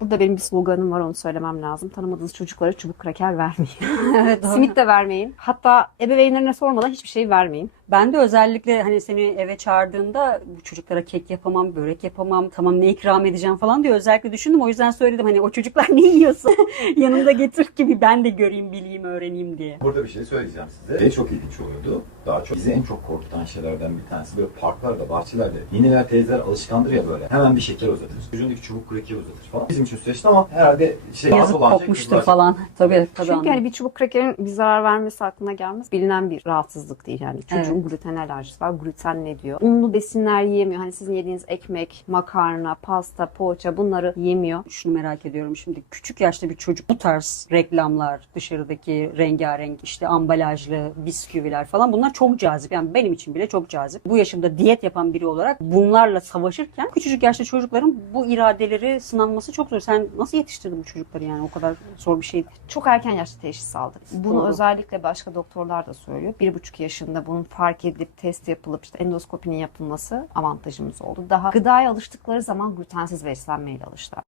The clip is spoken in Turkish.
Burada benim bir sloganım var onu söylemem lazım. Tanımadığınız çocuklara çubuk kraker vermeyin. Evet. Simit de vermeyin. Hatta ebeveynlerine sormadan hiçbir şey vermeyin. Ben de özellikle hani seni eve çağırdığında bu çocuklara kek yapamam, börek yapamam, tamam ne ikram edeceğim falan diye özellikle düşündüm. O yüzden söyledim hani o çocuklar ne yiyorsa yanında getir ki ben de göreyim, bileyim, öğreneyim diye. Burada bir şey söyleyeceğim size. Şey çok ilginç oluyordu. Daha çok bizi en çok korkutan şeylerden bir tanesi böyle parklarda, bahçelerde. Nineler, teyzeler alışkandır ya böyle. Hemen bir şeker uzatır. Çocuğundaki çubuk krekeri uzatır falan. Bizim için süreçti ama herhalde şey Yazık kızlar- falan. Tabii tabii. Çünkü hani bir çubuk krakerin bir zarar vermesi aklına gelmez. Bilinen bir rahatsızlık değil yani. Çocuğun Evet. gluten alerjisi var. Gluten ne diyor? Unlu besinler yiyemiyor. Hani sizin yediğiniz ekmek, makarna, pasta, poğaça bunları yemiyor. Şunu merak ediyorum şimdi küçük yaşta bir çocuk bu tarz reklamlar dışarıdaki rengarenk işte ambalajlı bisküviler falan bunlar çok cazip. Yani benim için bile çok cazip. Bu yaşımda diyet yapan biri olarak bunlarla savaşırken küçücük yaşta çocukların bu iradeleri sınanması çok zor. Sen nasıl yetiştirdin bu çocukları yani o kadar zor bir şey. Çok erken yaşta teşhis aldık. Bunu Doğru. özellikle başka doktorlar da söylüyor. Bir buçuk yaşında bunun fark edilip test yapılıp işte endoskopinin yapılması avantajımız oldu. Daha gıdaya alıştıkları zaman glutensiz beslenmeyle alıştılar.